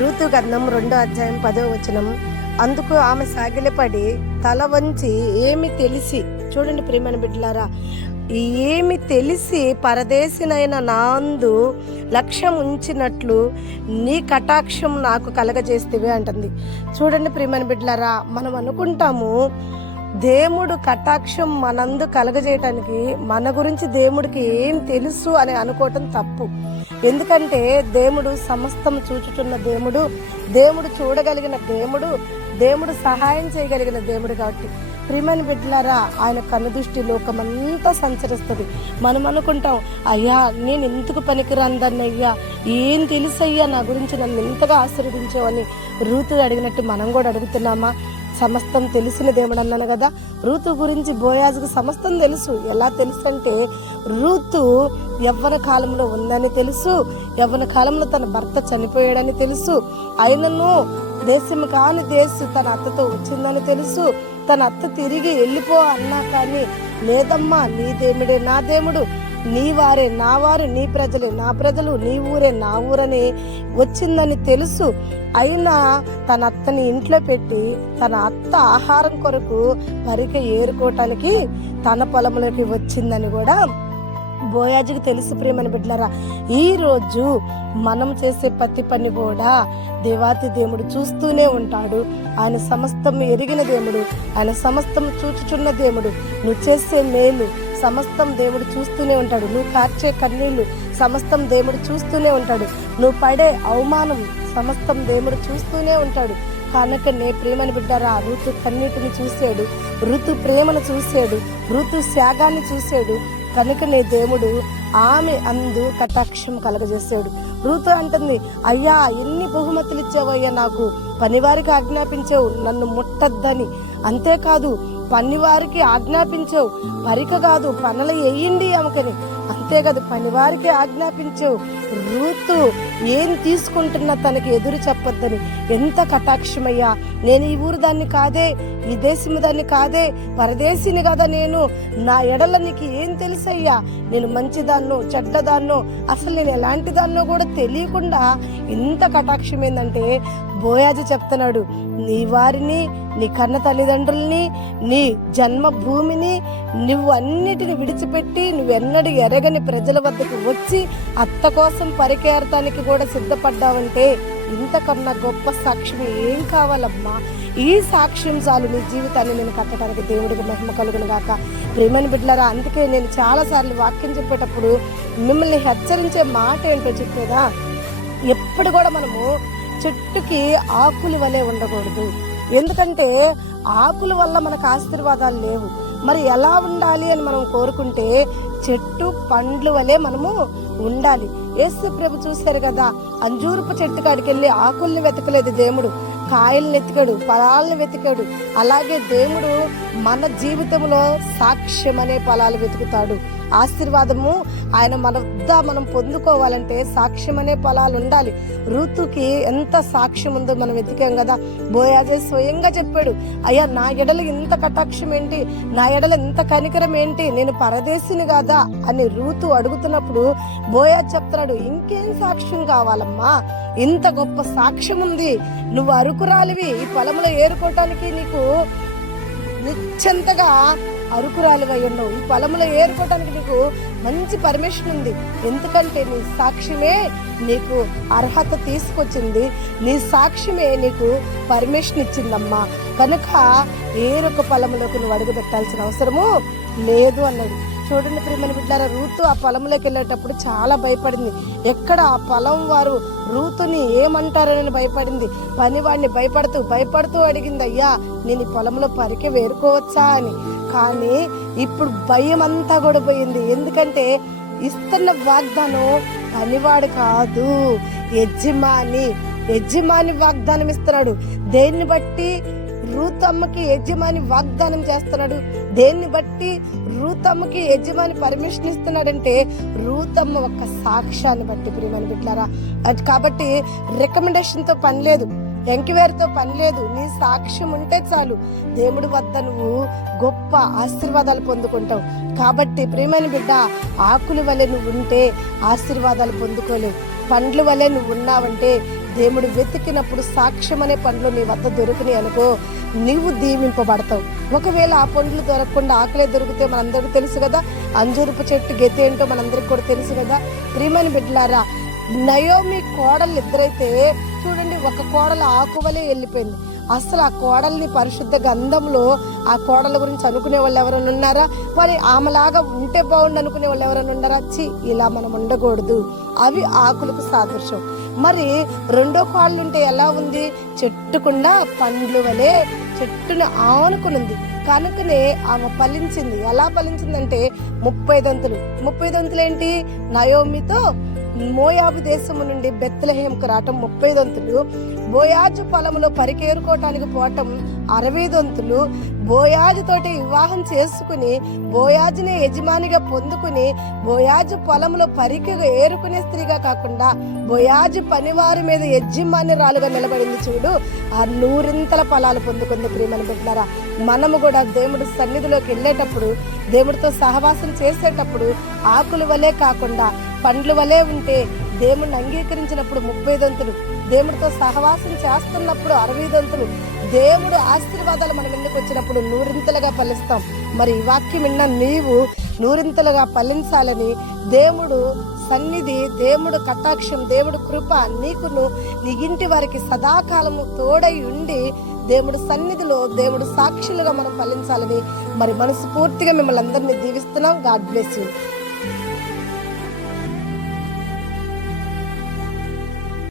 Ruth గంధం రెండో అధ్యాయం పదో వచనం. అందుకు ఆమె సాగిలపడి తల వంచి ఏమి తెలిసి చూడండి ప్రియమైన బిడ్డలారా ఏమి తెలిసి పరదేశినైన నాందు లక్ష్యం ఉంచినట్లు నీ కటాక్షం నాకు కలగజేస్తేవే అంటుంది. చూడండి ప్రియమైన బిడ్డలారా మనం అనుకుంటాము దేవుడు కటాక్షం మనందు కలగజేయటానికి మన గురించి దేవుడికి ఏం తెలుసు అని అనుకోవటం తప్పు. ఎందుకంటే దేవుడు సమస్తం చూచుచున్న దేవుడు దేవుడు చూడగలిగిన దేవుడు దేవుడు సహాయం చేయగలిగిన దేవుడు కాబట్టి. ప్రియమైన బిడ్డలారా ఆయన కనుదృష్టి లోకమంతా సంచరిస్తుంది. మనం అనుకుంటాం అయ్యా నేను ఎందుకు పనికిరాందాన్ని అయ్యా? ఏం తెలుసయ్యా నా గురించి నన్ను ఎంతగా ఆశీర్వదించావని రూతు అడిగినట్టు మనం కూడా అడుగుతున్నామా? సమస్తం తెలిసిన దేవుడు అన్నాను కదా. రూతు గురించి బోయాజుకు సమస్తం తెలుసు. ఎలా తెలుసు అంటే రూతు యవ్వన కాలంలో ఉందని తెలుసు. యవ్వన కాలంలో తన భర్త చనిపోయాడని తెలుసు. ఆయనను దేశం కాని దేశం తన అత్తతో వచ్చిందని తెలుసు. తన అత్త తిరిగి వెళ్ళిపో అన్నా కానీ లేదమ్మా నీ దేవుడే నా దేవుడు. నీ వారే నా వారు నీ ప్రజలే నా ప్రజలు నీ ఊరే నా ఊరని వచ్చిందని తెలుసు. అయినా తన అత్తని ఇంట్లో పెట్టి తన అత్త ఆహారం కొరకు పరిక ఏరుకోవటానికి తన పొలంలోకి వచ్చిందని కూడా బోయాజికి తెలుసు ప్రేమని బిడ్డలరా. ఈ రోజు మనం చేసే ప్రతి పని కూడా దేవాతి దేవుడు చూస్తూనే ఉంటాడు. ఆయన సమస్తం ఎరిగిన దేవుడు ఆయన సమస్తం చూచుచున్న దేవుడు. నువ్వు చేసే మేలు సమస్తం దేవుడు చూస్తూనే ఉంటాడు. నువ్వు కార్చే కన్నీళ్ళు సమస్తం దేవుడు చూస్తూనే ఉంటాడు. నువ్వు పడే అవమానం సమస్తం దేవుడు చూస్తూనే ఉంటాడు. కనుక నే ప్రేమను బిడ్డారా ఋతు కన్నీటిని చూసాడు ఋతు ప్రేమను చూసాడు ఋతు త్యాగాన్ని చూసాడు. కనుక నీ దేవుడు ఆమె అందు కటాక్షం కలగజేశాడు ఋతు అంటుంది అయ్యా ఎన్ని బహుమతులు ఇచ్చావయ్యా నాకు? పనివారికి ఆజ్ఞాపించావు నన్ను ముట్టద్దని. అంతేకాదు పనివారికి ఆజ్ఞాపించావు. పరిక కాదు పనులు వేయండి ఆమెకని. అంతేకాదు పనివారికి ఆజ్ఞాపించావు. రూతు ఏం తీసుకుంటున్నా తనకి ఎదురు చెప్పొద్దని. ఎంత కటాక్షమయ్యా. నేను ఈ ఊరు దాన్ని కాదే. ఈ దేశము దాన్ని కాదే పరదేశిని కదా నేను. నా ఎడల నీకు ఏం తెలుసయ్యా? నేను మంచిదాన్నో చెడ్డదాన్నో అసలు నేను ఎలాంటి దాన్నో కూడా తెలియకుండా ఇంత కటాక్షం ఏంటంటే బోయాజు చెప్తున్నాడు నీ వారిని నీ కన్న తల్లిదండ్రుల్ని నీ జన్మభూమిని నువ్వు అన్నిటిని విడిచిపెట్టి నువ్వెన్నడూ ఎరగని ప్రజల వద్దకు వచ్చి అత్త కోసం పరికేరటానికి కూడా సిద్ధపడ్డావంటే ఇంతకన్నా గొప్ప సాక్ష్యం ఏం కావాలమ్మా? ఈ సాక్ష్యం చాలు నీ జీవితాన్ని నేను కట్టడానికి దేవుడికి మహిమ కలుగును గాక. ప్రేమని బిడ్డలరా అందుకే నేను చాలాసార్లు వాక్యం చెప్పేటప్పుడు మిమ్మల్ని హెచ్చరించే మాట ఏంటో చెప్పేదా? ఎప్పుడు కూడా మనము చెట్టుకి ఆకులు వలె ఉండకూడదు. ఎందుకంటే ఆకుల వల్ల మనకు ఆశీర్వాదాలు లేవు. మరి ఎలా ఉండాలి అని మనం కోరుకుంటే చెట్టు పండ్లు వలె మనము ఉండాలి. యేసు ప్రభు చూశారు కదా. అంజూరపు చెట్టు కాడికి వెళ్ళి ఆకుల్ని వెతకలేదు దేవుడు. కాయల్ని వెతికాడు ఫలాలను వెతికాడు. అలాగే దేవుడు మన జీవితంలో సాక్ష్యం అనే ఫలాలు వెతుకుతాడు. ఆశీర్వాదము ఆయన మన వద్ద మనం పొందుకోవాలంటే సాక్ష్యం అనే ఫలాలు ఉండాలి. ఋతుకి ఎంత సాక్ష్యం ఉందో మనం వెతికాం కదా. బోయాజే స్వయంగా చెప్పాడు అయ్యా నా ఎడలు ఇంత కటాక్షం ఏంటి? నా ఎడల ఇంత కనికరం ఏంటి? నేను పరదేశిని కాదా? అని రూతు అడుగుతున్నప్పుడు బోయాజ్ చెప్తున్నాడు ఇంకేం సాక్ష్యం కావాలమ్మా? ఇంత గొప్ప సాక్ష్యం ఉంది. నువ్వు అరుకురాలివి. ఈ పొలంలో ఏరుకోవటానికి నీకు నిశ్చంతగా అరుకురాలుగా ఉండవు ఈ పొలంలో ఏరుకోవడానికి నీకు మంచి పర్మిషన్ ఉంది. ఎందుకంటే నీ సాక్షినే నీకు అర్హత తీసుకొచ్చింది. నీ సాక్ష్యమే నీకు పర్మిషన్ ఇచ్చిందమ్మా. కనుక ఏరొక పొలంలోకి నువ్వు అడుగు పెట్టాల్సిన అవసరము లేదు అన్నది చూడండి ప్రియమైన బిడ్డారా రూతు ఆ పొలంలోకి వెళ్ళేటప్పుడు చాలా భయపడింది. ఎక్కడ ఆ పొలం వారు రూతుని ఏమంటారని భయపడింది. పనివాడిని భయపడుతూ భయపడుతూ అడిగింది అయ్యా నేను ఈ పొలంలో పరికి వేరుకోవచ్చా? అని. కానీ ఇప్పుడు భయం అంతా కూడా పోయింది. ఎందుకంటే ఇస్తున్న వాగ్దానం పనివాడు కాదు యజమాని. యజమాని వాగ్దానం ఇస్తున్నాడు. దేన్ని బట్టి? రూతమ్మకి యజమాని వాగ్దానం చేస్తున్నాడు. దేన్ని బట్టి? రూతమ్మకి యజమాని పర్మిషన్ ఇస్తున్నాడంటే రూతమ్మ ఒక సాక్ష్యాన్ని బట్టి ప్రియమని బిడ్డారా అది కాబట్టి రికమెండేషన్తో పని లేదు. ఎంకివేరుతో పని లేదు. నీ సాక్ష్యం ఉంటే చాలు. దేవుడి వద్ద నువ్వు గొప్ప ఆశీర్వాదాలు పొందుకుంటావు. కాబట్టి ప్రేమని బిడ్డ ఆకుల వలె నువ్వు ఉంటే ఆశీర్వాదాలు పొందుకోలేవు పండ్ల వలె నువ్వు ఉన్నావంటే దేవుడు వెతికినప్పుడు సాక్ష్యం అనే పండ్లు నీ వద్ద దొరికినాయి అనుకో. నీవు దీవింపబడతావు. ఒకవేళ ఆ పండ్లు దొరకకుండా ఆకలే దొరికితే మనందరికీ తెలుసు కదా. అంజూరుపు చెట్టు గెత్తి ఏంటో మనందరికి కూడా తెలుసు కదా. ప్రియమైన బిడ్డలారా నయోమి కోడలు ఇద్దరైతే ఒక కోడలు ఆకువలే వెళ్ళిపోయింది. అసలు ఆ కోడల్ని పరిశుద్ధ గంధంలో ఆ కోడల గురించి అనుకునే వాళ్ళు ఎవరైనా ఉన్నారా? మరి ఆమెలాగా ఉంటే బాగుండు అనుకునే వాళ్ళు ఎవరైనా ఉన్నారా? చి ఇలా మనం ఉండకూడదు. అవి ఆకులకు సాదృశ్యం. మరి రెండో కోడలు ఉంటే ఎలా ఉంది? చెట్టుకుండా పండ్లు వలె చెట్టుని ఆనుకునింది. కనుకనే ఆమె ఫలించింది. ఎలా ఫలించిందంటే ముప్పై దంతులు. ముప్పై దంతులు ఏంటి నయోమితో మోయాబు దేశము నుండి బెత్లహేంకు రావటం ముప్పై దొంతులు బోయాజు పొలంలో పరికేరుకోవటానికి పోవటం అరవై దొంతులు బోయాజుతోటి వివాహం చేసుకుని బోయాజుని యజమానిగా పొందుకుని బోయాజు పొలంలో పరికి ఏరుకునే స్త్రీగా కాకుండా బోయాజు పనివారి మీద యజమానిరాలుగా నిలబడింది చూడు. ఆ నూరింతల ఫలాలు పొందుకుంది ప్రియమని బిడ్డారా మనము కూడా దేవుడి సన్నిధిలోకి వెళ్ళేటప్పుడు దేవుడితో సహవాసం చేసేటప్పుడు ఆకుల వలె కాకుండా పండ్ల వలె ఉంటే దేవుణ్ణి అంగీకరించినప్పుడు ముప్పై దంతులు దేవుడితో సహవాసం చేస్తున్నప్పుడు అరవై దంతులు దేవుడు ఆశీర్వాదాలు మన ముందుకు వచ్చినప్పుడు నూరింతలుగా ఫలిస్తాం. మరి ఈ వాక్యం విన్న నీవు నూరింతలుగా ఫలించాలని దేవుడు సన్నిధి దేవుడు కటాక్షం దేవుడు కృప నీకును నీ ఇంటి వారికి సదాకాలము తోడై ఉండి దేవుడు సన్నిధిలో దేవుడు సాక్షులుగా మనం ఫలించాలని మరి మనస్ఫూర్తిగా మిమ్మల్ని అందరినీ దీవిస్తున్నాం. God bless you.